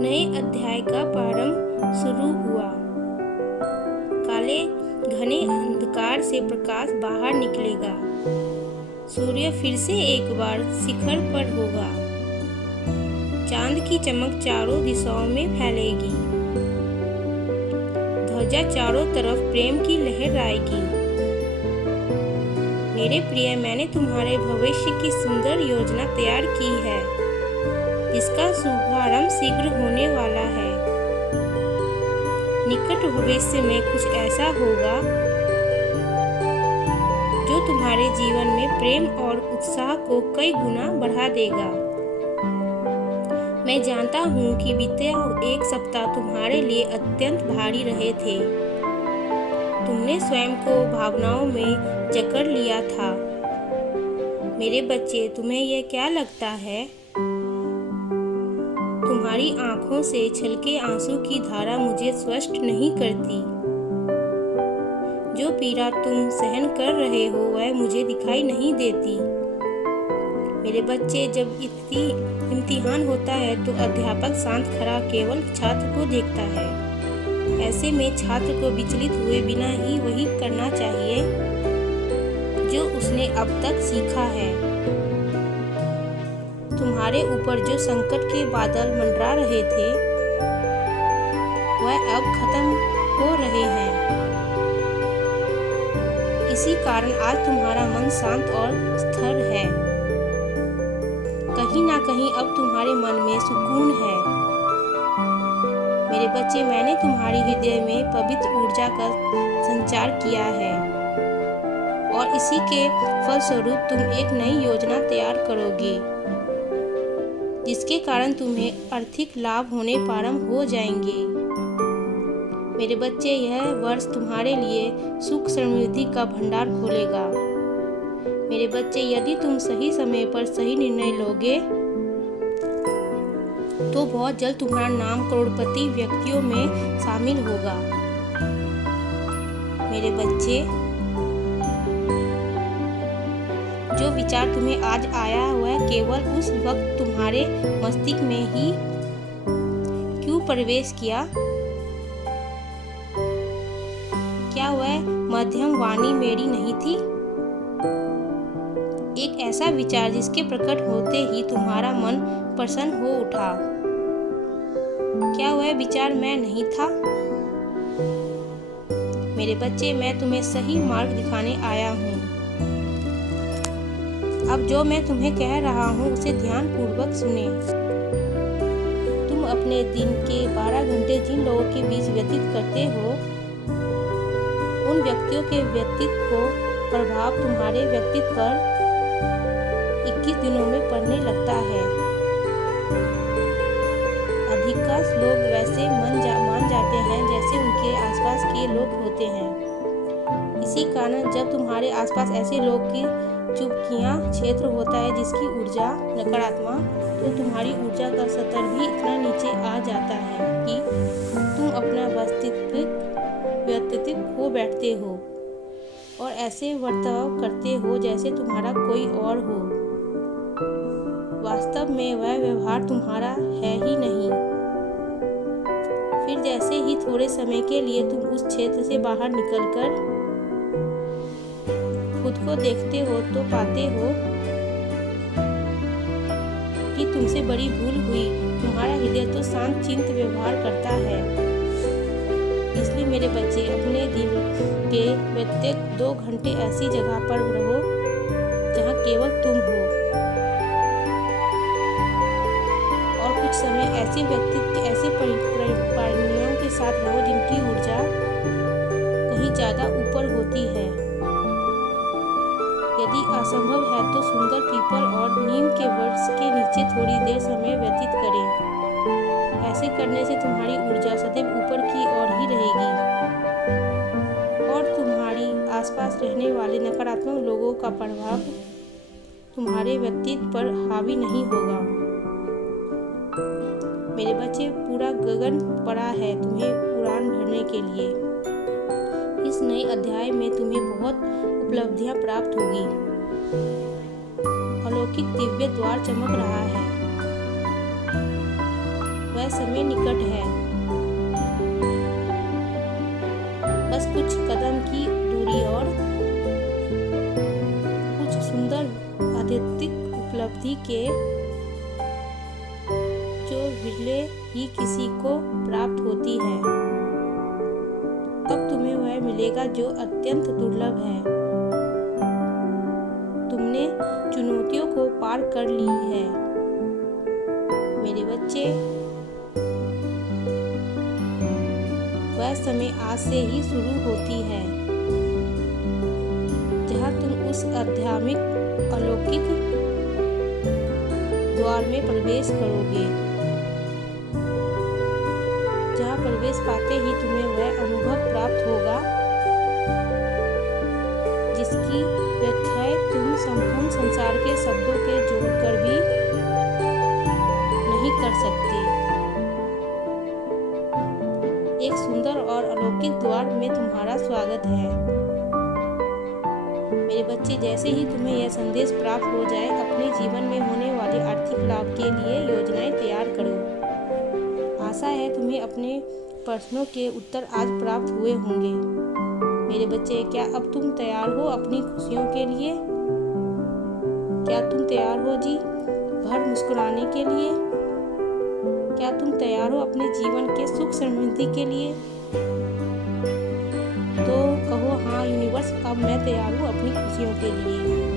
नए अध्याय का प्रारंभ शुरू हुआ। काले घने अंधकार से प्रकाश बाहर निकलेगा। सूर्य फिर से एक बार शिखर पर होगा। चांद की चमक चारों दिशाओं में फैलेगी। ध्वजा चारों तरफ प्रेम की लहर आएगी। मेरे प्रिय, मैंने तुम्हारे भविष्य की सुंदर योजना तैयार की है, जिसका शुभारंभ शीघ्र होने वाला है। निकट भविष्य में कुछ ऐसा होगा जो तुम्हारे जीवन में प्रेम और उत्साह को कई गुना बढ़ा देगा। मैं जानता हूँ कि बीते एक सप्ताह तुम्हारे लिए अत्यंत भारी रहे थे। तुमने स्वयं को भावनाओं में जकड़ लिया था। मेरे बच्चे, तुम्हें यह क्या लगता है? तुम्हारी आंखों से छलके आंसू की धारा मुझे स्पष्ट नहीं करती। जो पीड़ा तुम सहन कर रहे हो वह मुझे दिखाई नहीं देती। मेरे बच्चे, जब इम्तिहान होता है तो अध्यापक शांत खड़ा केवल छात्र को देखता है। ऐसे में छात्र को विचलित हुए बिना ही वही करना चाहिए जो उसने अब तक सीखा है। तुम्हारे ऊपर जो संकट के बादल मंडरा रहे थे वह अब खत्म हो रहे हैं। इसी कारण आज तुम्हारा मन शांत और स्थिर है। कहीं ना कहीं अब तुम्हारे मन में सुकून है। मेरे बच्चे, मैंने तुम्हारे हृदय में पवित्र ऊर्जा का संचार किया है और इसी के फलस्वरूप तुम एक नई योजना तैयार करोगे, जिसके कारण तुम्हें आर्थिक लाभ होने प्रारंभ हो जाएंगे। मेरे बच्चे, यह वर्ष तुम्हारे लिए सुख समृद्धि का भंडार खोलेगा। मेरे बच्चे, यदि तुम सही समय पर सही निर्णय लोगे तो बहुत जल्द तुम्हारा नाम करोड़पति व्यक्तियों में शामिल होगा। मेरे बच्चे, जो विचार तुम्हें आज आया वह केवल उस वक्त तुम्हारे मस्तिष्क में ही क्यों प्रवेश किया? क्या वह मध्यम वाणी मेरी नहीं थी? एक ऐसा विचार जिसके प्रकट होते ही तुम्हारा मन प्रसन्न हो उठा। क्या वह विचार मैं नहीं था? मेरे बच्चे, मैं तुम्हें सही मार्ग दिखाने आया हूँ। अब जो मैं तुम्हें कह रहा हूँ उसे ध्यान पूर्वक सुने। तुम अपने दिन के 12 घंटे जिन लोगों के बीच व्यतीत करते हो, उन व्यक्तियों के व्यक्तित्व को प्रभाव तुम्हारे व्यक्तित्व पर 21 दिनों में पड़ने लगता है। अधिकांश लोग वैसे मान जाते हैं जैसे उनके आसपास के लोग होते हैं। इसी कारण जब तुम्हारे आसपास ऐसे लोग की चुपकियां क्षेत्र होता है जिसकी ऊर्जा नकारात्मक, तो तुम्हारी ऊर्जा का स्तर भी इतना नीचे आ जाता है कि तुम अपना व्यक्तित्व खो बैठते हो और ऐसे बर्ताव करते हो जैसे तुम्हारा कोई और हो। वास्तव में वह व्यवहार तुम्हारा है ही नहीं। फिर जैसे ही थोड़े समय के लिए तुम उस क्षेत्र से बाहर निकलकर खुद को देखते हो तो पाते हो कि तुमसे बड़ी भूल हुई। तुम्हारा हृदय तो शांत चिंत व्यवहार करता है। इसलिए मेरे बच्चे, अपने दिन के प्रत्येक 2 घंटे ऐसी जगह पर रहो जहाँ केवल तुम हो, और कुछ समय ऐसे प्राणियों के साथ रहो जिनकी ऊर्जा कहीं ज्यादा ऊपर होती है। यदि असंभव है तो सुंदर पीपल और नीम के वृक्ष के नीचे थोड़ी देर समय व्यतीत करें। ऐसे करने से तुम्हारी ऊर्जा सदैव ऊपर की ओर ही रहेगी और तुम्हारी आसपास रहने वाले नकारात्मक लोगों का प्रभाव तुम्हारे व्यक्तित्व पर हावी नहीं होगा। मेरे बच्चे, पूरा गगन पड़ा है तुम्हें उड़ान भरने के लिए। इस नए अध्याय में तुम्हें बहुत उपलब्धियां प्राप्त होगी। अलौकिक दिव्य द्वार चमक रहा है। वह समय निकट है। बस कुछ कदम की दूरी और कुछ सुंदर आध्यात्मिक उपलब्धि के जो विरले ही किसी को प्राप्त होती है। अब तुम्हें वह मिलेगा जो अत्यंत दुर्लभ है। तुमने चुनौतियों को पार कर ली है मेरे बच्चे। वह समय आज से ही शुरू होती है जहाँ तुम उस आध्यात्मिक अलौकिक द्वार में प्रवेश करोगे, जहाँ प्रवेश पाते ही तुम्हें वह अनुभव प्राप्त होगा जिसकी व्याख्या तुम संपूर्ण संसार के शब्दों के जोड़कर भी नहीं कर सकते। एक सुंदर और अलौकिक द्वार में तुम्हारा स्वागत है मेरे बच्चे। जैसे ही तुम्हें यह संदेश प्राप्त हो जाए, अपने जीवन में होने वाले आर्थिक लाभ के लिए योजनाएं तैयार करो। आशा है तुम्हें अपने प्रश्नों के उत्तर आज प्राप्त हुए होंगे मेरे बच्चे। क्या अब तुम तैयार हो अपनी खुशियों के लिए? क्या तुम तैयार हो जी भर मुस्कुराने के लिए? क्या तुम तैयार हो अपने जीवन के सुख समृद्धि के लिए? तो कहो हाँ यूनिवर्स, अब मैं तैयार हूँ अपनी खुशियों के लिए।